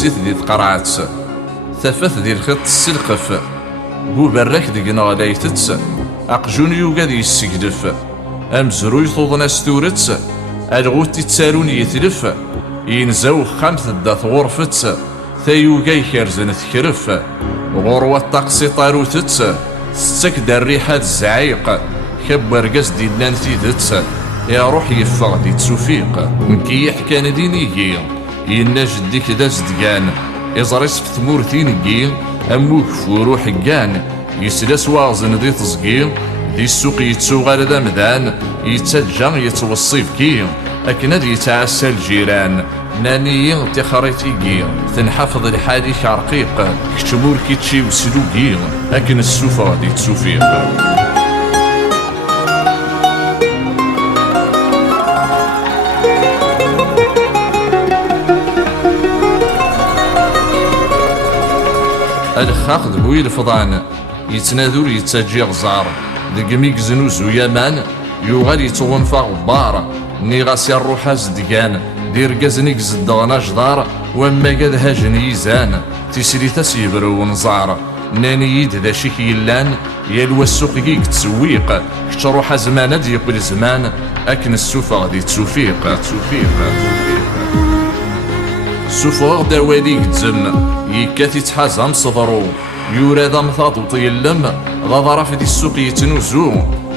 تسيت دي تقرعت ثفث دي الخط السلقف بو براك دقنا غلايتت أقجون يوغا دي السقدف أمزروي توضنا ستورت الغوت تتسالون يتلف ينزاو خامث الداث غرفت ثايوغا يكرزن تكرف غروة الطقس طاروتت ستك الريحة الزعيق كبر قصدي لان تيدت يا روح يفغ دي تسوفيق نكيح كان دينيجي ينا جديك دا زدقان إزريس في ثمورتين نجي أموك فورو حقان يسلاس واغزن دي تزقي دي السوق يتسوغال دا مدان يتسجى يتوصيف كي أكنا دي يتعسى الجيران ناني تخريتيكي تنحفظ الحالي شرقيق كتمور كيتشي وسلوكي أكن السوفة غادي تسوفيق الخاق دبوي الفضان يتنادور يتسجي غزار دقميك زنوز ويامان يوغال يتوانفا غبار ني غاسي الروح زدقان دير قزنيك زدغنا جدار وما قد هاجن يزان تسريتا سيبرو ونزار ناني يد ذا شيك يلان يالوا السوق كيك تسويق كتروح زمان دي يقبل زمان أكن السوفة غادي تسوفيق سوفغ دواليك تزم يكاتي تحازم صدرو يورا ذا مثاط وطيلم ذا ظرف دي السوق يتنوزو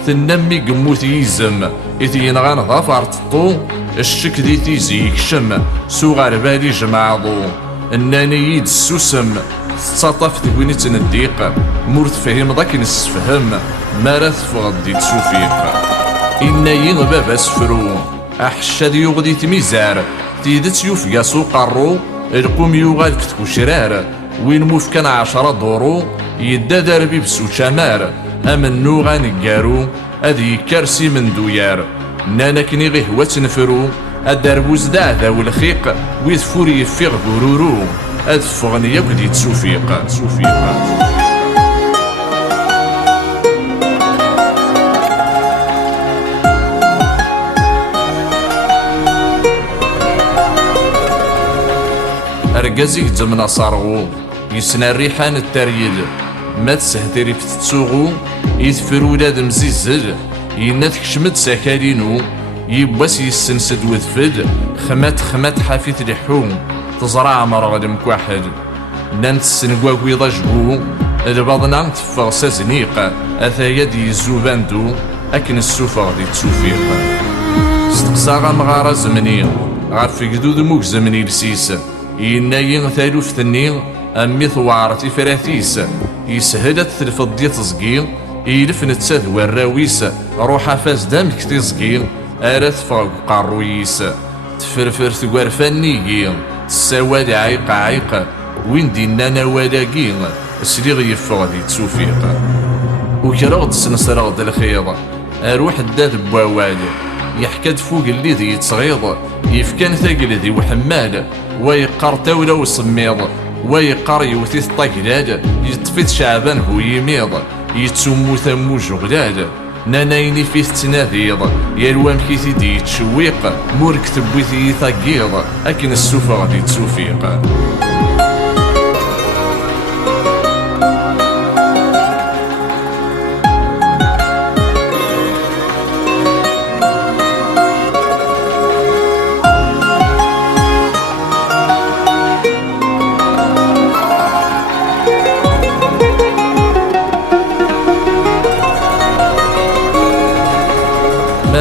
تنمي قموت يزم إذ ينغان ظفر تطو الشك دي تيزي يكشم سوغار بالي جمعضو الناني يد السوسم تساطف تقويني تنديق مورت فهم ذاك نسفهم مارا تفغد دي تسوفيق إنا ينغباب سفرو أحشاد يغدي تميزار تيدت يوفقا سوق الرو القوم يوغال كتكو شرار وين موفكان 10 دورو يدا دربي بسو شمار أمنو غانقارو أذي كرسي من دويار نانا كني غي هوا تنفرو الدربوز دا ذا والخيق ويثفور يفيغ برورو أدفغني يبدي تسوفيق أرقازيك زمنا صارغو يسنى الريحان التريل ما تسهدري في تتسوغو يثفر ولاد مزيزل ينات كشمت ساكالينو يباس يسنسد وذفل خمات حافيت لحوم تزرع مرغ المكواحل نانت السنقواكوي ضجبو البضنا تفغ سازنيق أثايا دي الزوباندو أكن السوفة غادي تسوفيق استقصاغا مغارة زمني غاف قدود موك زمني لسيس يناين ثالوف ثني أمي ثوارتي فراتيس يسهلت تلفض دي تزقيل يلف نتساد والراويس روحا فاز دامك تزقيل أرث فوق قارويس تفرفر ثقار فنيقيل تساوال عيق وين دينا نوالاقيل سليغ يفغ دي تسوفيق وكراغ تسنسراغ دا الخيض أروح الداد بواوال يحكاد فوق اللي ذي يتصغيض يفكان ثقل ذي وحمال ويقار تاولا وصميض ويقار يوثيث طاقلال يطفيت شعبان هو يميض يتسمو ثمو جغلال نانايني فيه تناذيض يالوام كيثي دي يتشويق مورك تبويثي يثاقيض أكن السوفة غادي تسوفيق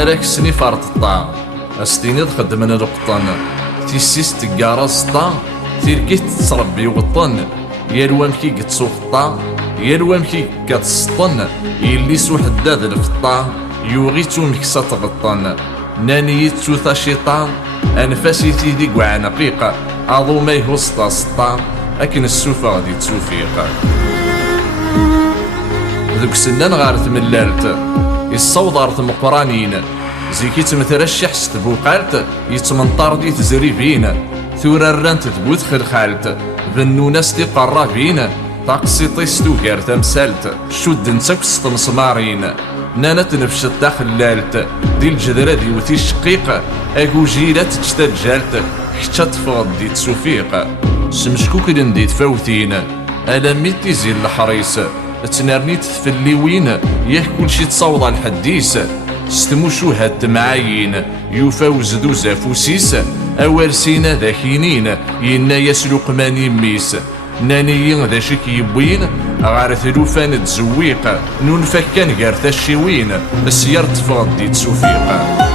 مالك سني فرط الطعام أستيني خدمن القطن تيسيس تقارا سطا تيركيت تربي وطن يالوام كي قتصو خطا يالوام كي قتصطن يلي سو حداد الفطا يوغيتو مكسا تغطن ناني يتسوثا شيطان أنفاسي تيدي قوع نقيقة أضو ما يهوسطا سطا أكن السوفة غادي تسوفيق ذوك سنان غار تملالت يصوض أرض مقرانين زيكي تمترشح ستبوقالت يتمنطار دي تزريبين ثورا رانت تبوت خلخالت بنوناس دي قرابين تاقسيطي ستوكار تمسالت شود نتاك ستمسمارين نانا تنفشت داخلالت دي الجدرة دي وثي الشقيق اكو جيلات تجتال جالت كتا تفغد دي تسوفيق سمشكوكلن دي تفاوتين ألمي تيزي الحريص تنرنيت تفليوين ياه كلشي تصاوض على الحديث ستموشوها التمعاين يفوز دو زافوسيس أوارسينا ذاكينين ينا يسلق ماني ميس نانيين ذا شك يبوين غار ثلوفان تزويق نون فكان غير الشيوين السيار تفغد دي تسوفيق.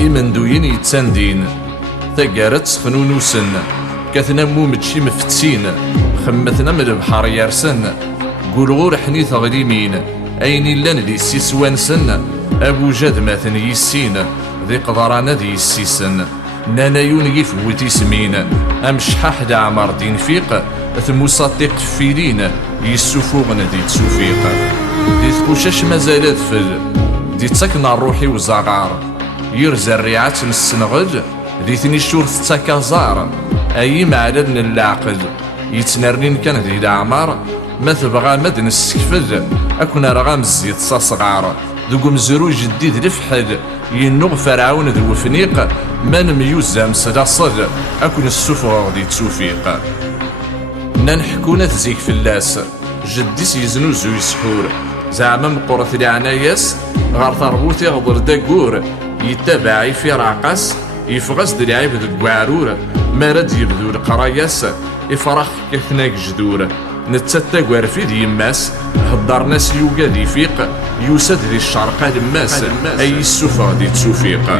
إمندوين يتساندين ثقارت سخنونوسن كاثنا مومتشي مفتسين خمتنا من البحر يارسن قولغور حنيث غليمين أين لان ذي السيسوانسن أبو جاد ماثن يسين ذي قدرانا ذي السيسن نانايون يفوت اسمين أمشحاح دا عمر دين فيق ثموساطيق فيلين يسوفوغن ذي تسوفيق ذي تخوشاش مازالات فل ذي تسكن الروحي وزغار يرزى الريعات السنغل ذي ثني الشور تتكازار أي معلن العقل يتنرنين كان ذي الأعمار ما تبغى مدن السكفل أكون رغام الزيت صاصغار ذوق مزرو جديد لفحل ينوغ فرعون ذو فنيق ما نميوزام سلاصل أكون السفر ذي تسوفيق ننحكونا تزيك في اللاس جديس يزنوزو يسحور زعما مقرث العناياس غار ثربوتي غضر داقور يتبعي في راقص يفغس دلعيب ذو عرور ما رد يبدو القراياس يفرح كثناك جدور نتستا في ذي يماس هدار ناس يوقا ذي فيق يوسد ذي الشرقة لماس أي السفر ذي تسوفيق.